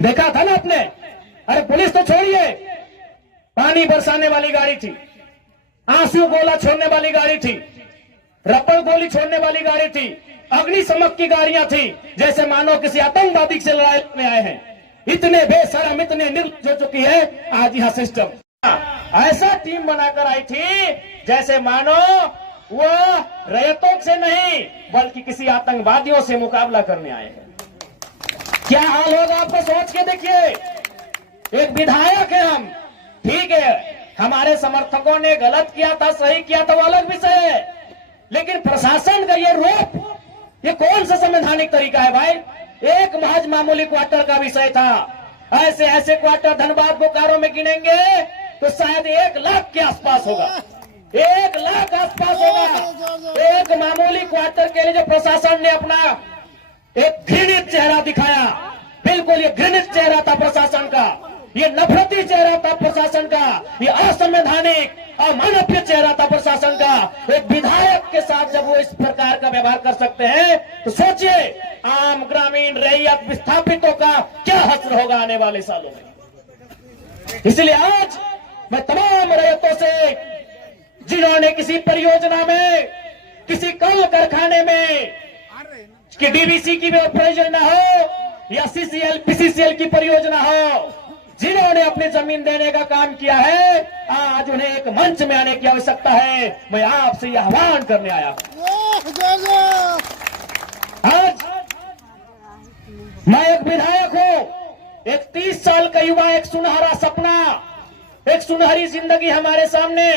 देखा था ना आपने। अरे पुलिस तो छोड़िए, पानी बरसाने वाली गाड़ी थी, आंसू गोला छोड़ने वाली गाड़ी थी, रबड़ गोली छोड़ने वाली गाड़ी थी, अग्निशमक की गाड़ियां थी, जैसे मानो किसी आतंकवादी से लड़ाई में आए हैं। इतने बेशरम, इतने निर्लज्ज हो चुकी है आज यह सिस्टम। ऐसा टीम बनाकर आई थी जैसे मानो वो रैयतों से नहीं बल्कि किसी आतंकवादियों से मुकाबला करने आए हैं। क्या हाल होगा आपको सोच के देखिए। एक विधायक है हम, ठीक है, हमारे समर्थकों ने गलत किया था, सही किया था, वो अलग विषय है, लेकिन प्रशासन का ये रूप, ये कौन सा संवैधानिक तरीका है भाई। एक महज मामूली क्वार्टर का विषय था। ऐसे ऐसे क्वार्टर धनबाद बोकारो में गिनेंगे तो शायद 1 लाख के आसपास होगा, 1 लाख आसपास होगा। एक मामूली क्वार्टर के लिए जो प्रशासन ने अपना एक घृणित चेहरा दिखाया, बिल्कुल ये घृणित चेहरा था प्रशासन का, ये नफरती चेहरा था प्रशासन का, ये असंवैधानिक अमानवीय चेहरा था प्रशासन का। एक विधायक के साथ जब वो इस प्रकार का व्यवहार कर सकते हैं तो सोचिए आम ग्रामीण रैयत विस्थापितों का क्या हश्र होगा आने वाले सालों में। इसलिए आज मैं तमाम रैयतों से, जिन्होंने किसी परियोजना में, किसी कल कारखाने में, कि डीवीसी की परियोजना हो या सीसीएल पीसीसीएल की परियोजना हो, जिन्होंने अपनी जमीन देने का काम किया है, आज उन्हें एक मंच में आने की आवश्यकता है। मैं आपसे यह आह्वान करने आया हूं। आज मैं एक विधायक हूं, एक 30 साल का युवा, एक सुनहरा सपना, एक सुनहरी जिंदगी हमारे सामने,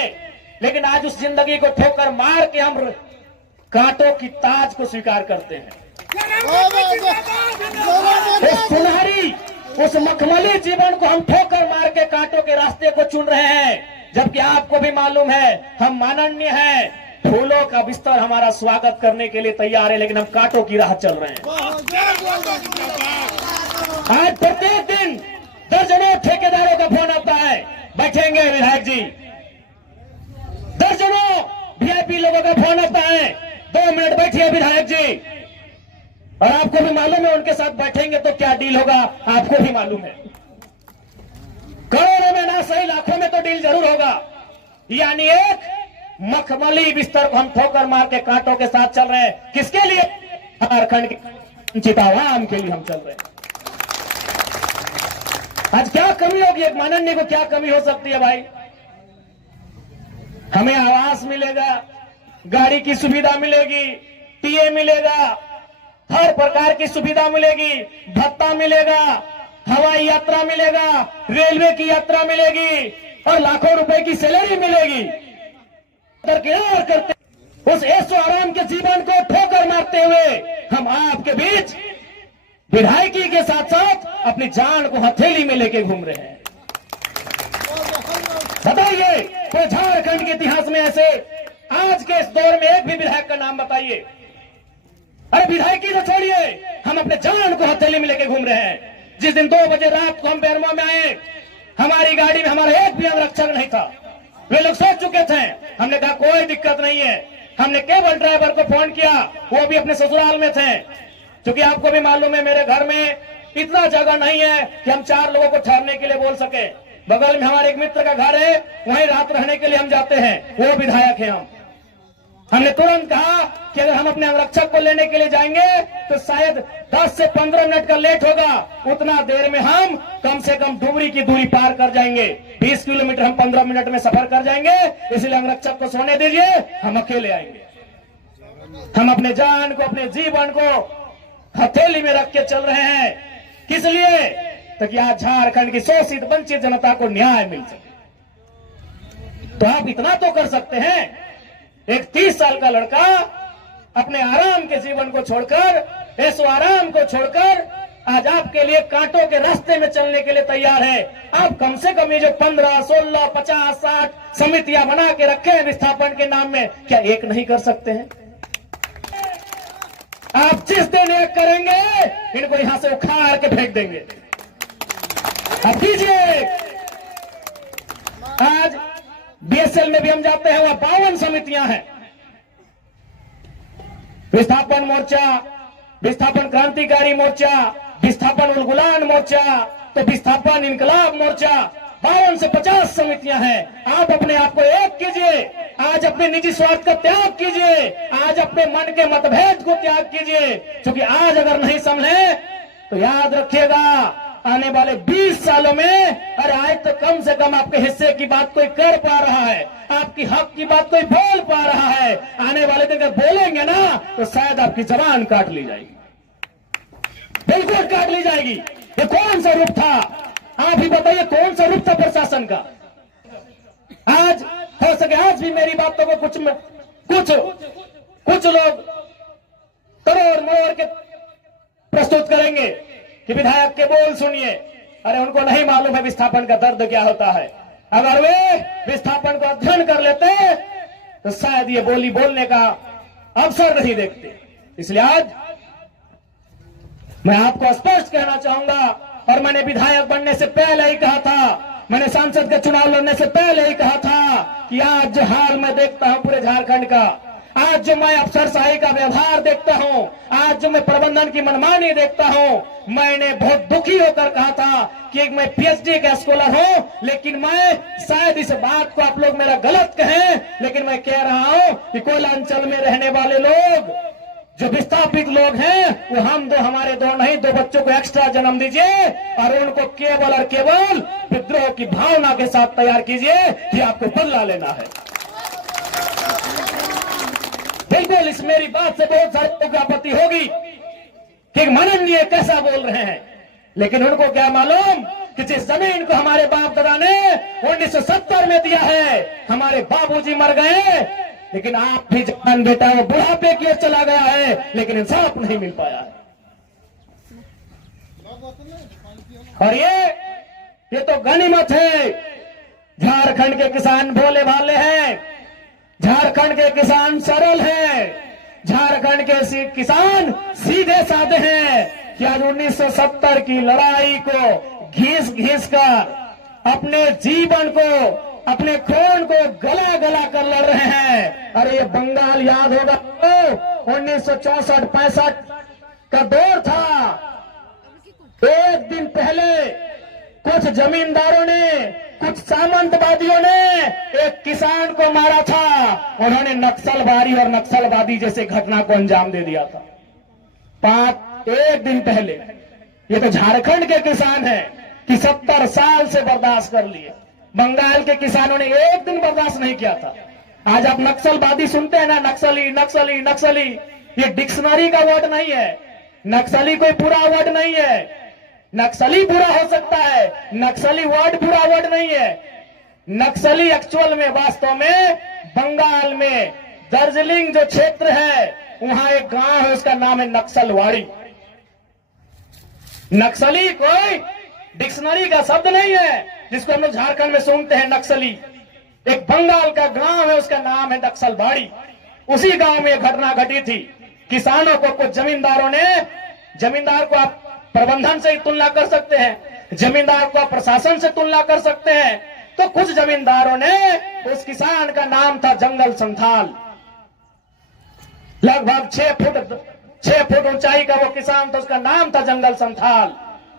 लेकिन आज उस जिंदगी को ठोकर मार के हम कांटों की ताज को स्वीकार करते हैं। सुनहरी उस मखमली जीवन को हम ठोकर मार के कांटों के रास्ते को चुन रहे हैं, जबकि आपको भी मालूम है हम माननीय हैं, फूलों का बिस्तर हमारा स्वागत करने के लिए तैयार है, लेकिन हम कांटों की राह चल रहे हैं। आज प्रत्येक दिन दर्जनों ठेकेदारों का फोन आता है, बैठेंगे विधायक जी, दर्जनों वीआईपी लोगों का फोन आता है, 2 मिनट बैठिए विधायक जी, और आपको भी मालूम है उनके साथ बैठेंगे तो क्या डील होगा, आपको भी मालूम है। करोड़ों में ना सही लाखों में तो डील जरूर होगा। यानी एक मखमली बिस्तर को हम ठोकर मार के कांटों के साथ चल रहे हैं। किसके लिए? झारखंड के वंचित आवाम के लिए हम चल रहे हैं। आज क्या कमी होगी, एक माननीय को क्या कमी हो सकती है भाई। हमें आवास मिलेगा, गाड़ी की सुविधा मिलेगी, टीए मिलेगा, हर प्रकार की सुविधा मिलेगी, भत्ता मिलेगा, हवाई यात्रा मिलेगा, रेलवे की यात्रा मिलेगी और लाखों रुपए की सैलरी मिलेगी। दरकिनार करते उस ऐशो आराम के जीवन को ठोकर मारते हुए हम आपके बीच विधायकी के साथ साथ अपनी जान को हथेली में लेके घूम रहे हैं। बताइए तो झारखंड के इतिहास में ऐसे आज के इस दौर में एक भी विधायक का नाम बताइए। अरे विधायकी तो छोड़िए, हम अपने जान को हथेली में लेके घूम रहे हैं। जिस दिन 2 बजे रात को हम बेरमो में आए, हमारी गाड़ी में हमारा एक भी अंगरक्षक नहीं था। वे लोग सोच चुके थे, हमने कहा कोई दिक्कत नहीं है। हमने केवल ड्राइवर को फोन किया, वो भी अपने ससुराल में थे, क्योंकि आपको भी मालूम है मेरे घर में इतना जगह नहीं है कि हम 4 लोगों को ठहरने के लिए बोल सके। बगल में हमारे एक मित्र का घर है, वहीं रात रहने के लिए हम जाते हैं, वो विधायक है। हमने तुरंत कहा कि अगर हम अपने अंगरक्षक को लेने के लिए जाएंगे तो शायद 10 से 15 मिनट का लेट होगा, उतना देर में हम कम से कम डुबरी की दूरी पार कर जाएंगे। 20 किलोमीटर हम 15 मिनट में सफर कर जाएंगे, इसलिए अंगरक्षक को सोने दीजिए, हम अकेले आएंगे। हम अपने जान को, अपने जीवन को हथेली में रख के चल रहे हैं। किस लिए? ताकि आज झारखंड की शोषित वंचित जनता को न्याय मिल सके। तो आप इतना तो कर सकते हैं, एक 30 साल का लड़का अपने आराम के जीवन को छोड़कर, ऐसो आराम को छोड़कर आज आपके लिए कांटों के रास्ते में चलने के लिए तैयार है। आप कम से कम ये जो 15, 16, 50, 60 समितियां बना के रखे हैं विस्थापन के नाम में, क्या एक नहीं कर सकते हैं? आप जिस दिन एक करेंगे इनको यहां से उखाड़ के फेंक देंगे। अब कीजिए। आज बीएसएल में भी हम जाते हैं, वहां 52 समितियां हैं। विस्थापन मोर्चा, विस्थापन क्रांतिकारी मोर्चा, विस्थापन उल गुलान मोर्चा, तो विस्थापन इनकलाब मोर्चा, 52 से 50 समितियां हैं। आप अपने आप को एक कीजिए, आज अपने निजी स्वार्थ का त्याग कीजिए, आज अपने मन के मतभेद को त्याग कीजिए, क्योंकि आज अगर नहीं संभले तो याद रखिएगा आने वाले 20 सालों में, अरे आज तो कम से कम आपके हिस्से की बात कोई कर पा रहा है, आपकी हक की बात कोई बोल पा रहा है, आने वाले दिन अगर बोलेंगे ना तो शायद आपकी जबान काट ली जाएगी, बिल्कुल काट ली जाएगी। ये कौन सा रूप था? आप ही बताइए, कौन सा रूप था प्रशासन का? आज हो सके आज भी मेरी बातों को कुछ लोग तोड़ मोड़ के प्रस्तुत करेंगे कि विधायक के बोल सुनिए। अरे उनको नहीं मालूम है विस्थापन का दर्द क्या होता है। अगर वे विस्थापन को अध्ययन कर लेते तो शायद ये बोली बोलने का अवसर नहीं देखते। इसलिए आज मैं आपको स्पष्ट कहना चाहूंगा, और मैंने विधायक बनने से पहले ही कहा था, मैंने सांसद का चुनाव लड़ने से पहले ही कहा था कि आज जो हाल मैं देखता हूं पूरे झारखंड का, आज जो मैं अफसरशाही का व्यवहार देखता हूं, आज जो मैं प्रबंधन की मनमानी देखता हूं, मैंने बहुत दुखी होकर कहा था कि मैं पीएचडी का स्कॉलर हूं, लेकिन मैं शायद इस बात को आप लोग मेरा गलत कहें, लेकिन मैं कह रहा हूं कि कोयलांचल में रहने वाले लोग जो विस्थापित लोग हैं वो हम दो, हमारे दो नहीं, 2 बच्चों को एक्स्ट्रा जन्म दीजिए और उनको केवल और केवल विद्रोह की भावना के साथ तैयार कीजिए कि आपको बदला लेना है। बिल्कुल इस मेरी बात से बहुत सारे लोगों को आपत्ति होगी कि माननीय कैसा बोल रहे हैं, लेकिन उनको क्या मालूम कि जिस जमीन को हमारे बाप दादा ने 1970 में दिया है, हमारे बाबूजी मर गए, लेकिन आप भी जवान बेटा वो बुढ़ापे की ओर चला गया है, लेकिन इंसाफ नहीं मिल पाया है। और ये तो गनीमत है। झारखंड के किसान भोले भाले हैं, झारखंड के किसान सरल हैं, झारखंड के किसान सीधे साधे हैं कि आज 1970 की लड़ाई को घिस घिस कर अपने जीवन को, अपने खून को गला गला कर लड़ रहे हैं। अरे ये बंगाल याद होगा तो 1964-65 का दौर था। एक दिन पहले कुछ जमींदारों ने, कुछ सामंतवादियों ने एक किसान को मारा था। उन्होंने नक्सलवादी और नक्सलवादी जैसे घटना को अंजाम दे दिया था। एक दिन पहले ये तो झारखंड के किसान हैं कि 70 साल से बर्दाश्त कर लिए। बंगाल के किसानों ने एक दिन बर्दाश्त नहीं किया था। आज आप नक्सलवादी सुनते हैं ना, नक्सली नक्सली नक्सली, ये डिक्शनरी का वर्ड नहीं है। नक्सली कोई बुरा वर्ड नहीं है। नक्सली बुरा हो सकता है, नक्सली वर्ड बुरा वर्ड नहीं है। नक्सली एक्चुअल में, वास्तव में बंगाल में दार्जिलिंग जो क्षेत्र है वहां एक गांव है, उसका नाम है नक्सलवाड़ी। नक्सली कोई डिक्शनरी का शब्द नहीं है जिसको हम लोग झारखंड में सुनते हैं नक्सली। एक बंगाल का गांव है, उसका नाम है नक्सलवाड़ी। उसी गांव में घटना घटी थी। किसानों को कुछ जमींदारों ने, जमींदार को आप प्रबंधन से ही तुलना कर सकते हैं, जमींदार को आप प्रशासन से तुलना कर सकते हैं, तो कुछ जमींदारों ने, उस किसान का नाम था जंगल संथाल, लगभग 6 फुट ऊंचाई का वो किसान था, उसका नाम था जंगल संथाल।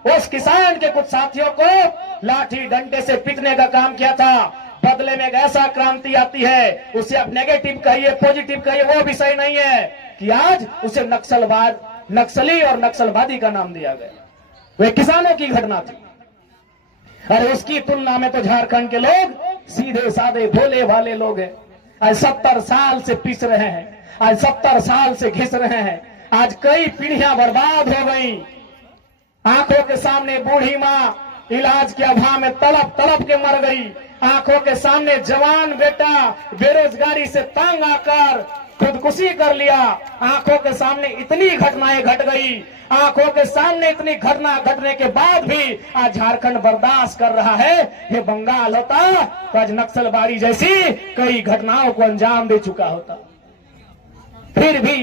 उस किसान के कुछ साथियों को लाठी डंडे से पीटने का काम किया था। बदले में एक ऐसा क्रांति आती है, उसे आप नेगेटिव कहिए पॉजिटिव कहिए, वो भी सही नहीं है कि आज उसे नक्सली और नक्सलवादी का नाम दिया गया। वे किसानों की घटना थी। और उसकी तुलना में तो झारखंड के लोग सीधे साधे भोले भाले लोग हैं। आज 70 साल से पिस रहे हैं, आज 70 साल से घिस रहे हैं। आज कई पीढ़ियां बर्बाद हो गई। आंखों के सामने बूढ़ी माँ इलाज के अभाव में तड़प तड़प के मर गई। आंखों के सामने जवान बेटा बेरोजगारी से तंग आकर खुदकुशी कर लिया। आंखों के सामने इतनी घटनाएं घट गई। आंखों के सामने इतनी घटना घटने के बाद भी आज झारखंड बर्दाश्त कर रहा है। ये बंगाल होता तो आज नक्सलबारी जैसी कई घटनाओं को अंजाम दे चुका होता। फिर भी